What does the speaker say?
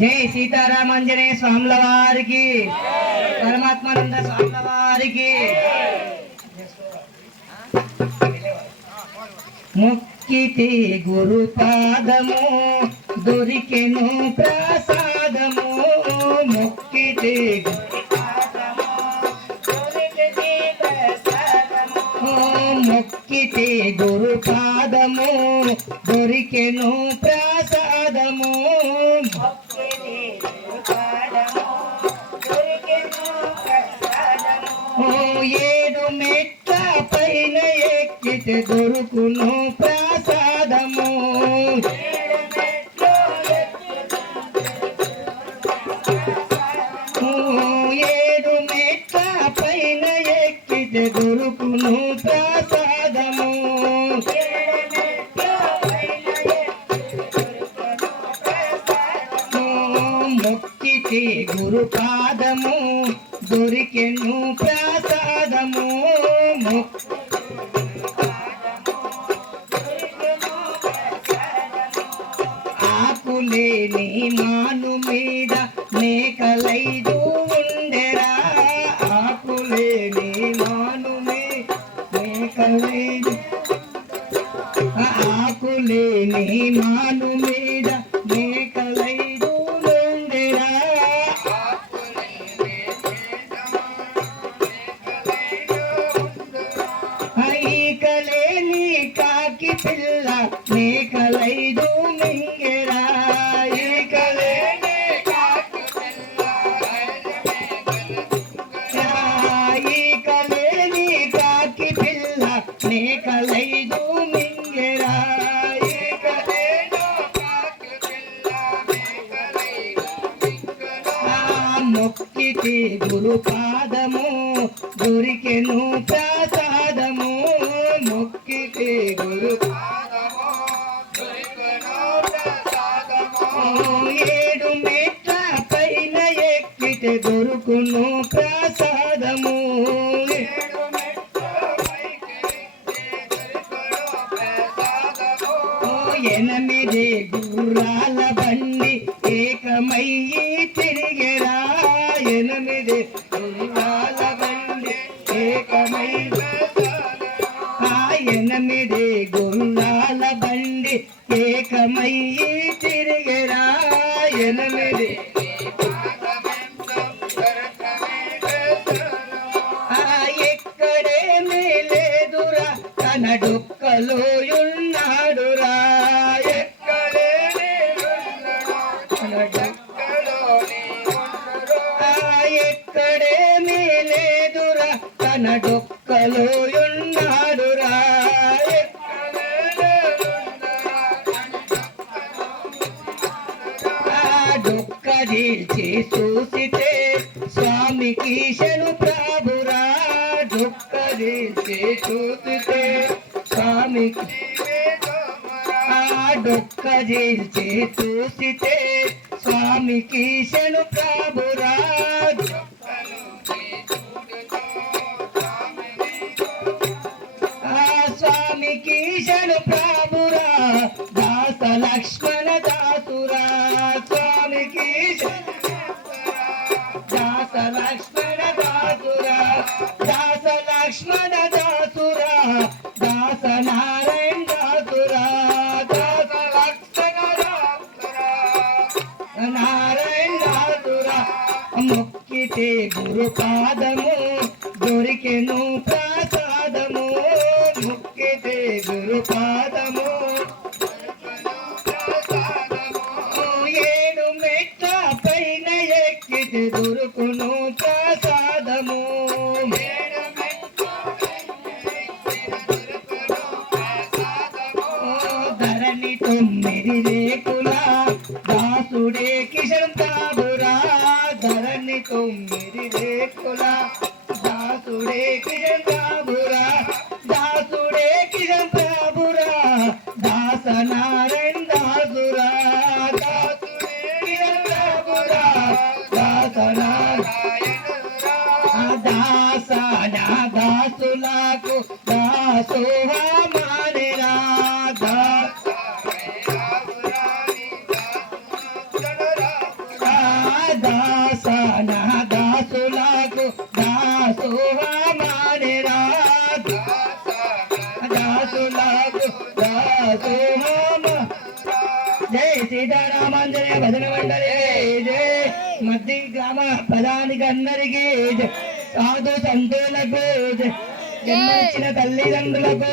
జై సీతారామాంజనేయ స్వాముల వారికి, పరమాత్మానంద స్వాముల వారికి. మొక్కితే గురు పాదము దొరికెను ప్రసాదము, మొక్కితే మొక్కితే గురు పాదము దొరికెను ప్రసాదము, ఏడు మెట్ల పైన ఎక్కితే దొరుకును ప్రసాదము, ఏడు మెట్ల పైన ఎక్కితే దొరుకును ప్రసాదము, మొక్కితే గురు పాదము దొరికెను ప్రసాదము, ఆకులేని మాను మీద మేకలైదు ఉండెరా, ఆకులేని మాను మీద మేకలైదు, ఆకులేని మాను మీద మేకలైదు ఉండెరా, ఈకలేని కాకి పిల్ల మేకలైదు మింగెరా, ఈకలేని కాకి పిల్ల, ఈకలేని కాకి పిల్ల మేకలైదు మింగెరా, మొక్కితే గురు పాదము దొరికెను ప్రసాదము, మొక్కితే గురు ఏడు మెట్ల పైన ఎక్కితే దొరుకును ప్రసాదము, ఎనిమిది గుర్రాల బండి ఏకమయ్యి తిరిగెరా, ఎనిమిది గుర్రాల బండి ఏకమయ్యి, ఎనిమిది గుర్రాల బండి ఏకమయ్యి తిరిగెరా, ఎనిమిది ఎక్కడేమీ లేదురా తన డొక్కలో ఉన్నాడురా, ఎక్కడేమీ లేదురా తన డొక్కలో ఉన్నాడురా, డొక్క దీల్చి చూసితే స్వామికి శను ప్రభురా, డొక్క దీల్చి చూసితే స్వామికి, డొక్క దీల్చి చూసితే స్వామికి శను ప్రభురా, స్వామికి శను ప్రభురా, దాస లక్ష్మణ దాసురా, స్వామికి దాస లక్ష్మణ దాసురా, దాస లక్ష్మణ దాసురా, దాస నారాయణ దాసురా, దాస లక్ష్మణ దాసురా, నారాయణ దాసురా, మొక్కితే గురు పాదము దొరికెను ప్రసాదము, మొక్కితే గురు పాదము ఏడు మెట్ల పైన ఎక్కితే దొరుకును ప్రసాదము, ధరణి తొమ్మిది రేకుల దాసుడే కిషన్ కాబురా, ధరణి తొమ్మిది రేకుల దాసుడే కిషన్ కాబురా, దాసుడే కిషన్ కాబురా, దాస నారాయణ దాసురా, దాసుడే కిషన్ కాబురా, దాస నారాయణ దాస నా దాసులకు దాసోహా మానేరా, దాస దాసన దాసులకు దాసోహమానిరా దాసులకు దాసోహమ జై సీతారామాంజనేయ భజన మండలి జై మధ్య గ్రామ ప్రధానికి అందరికీ సాధు సంతులకు జన్మనిచ్చిన తల్లిదండ్రులకు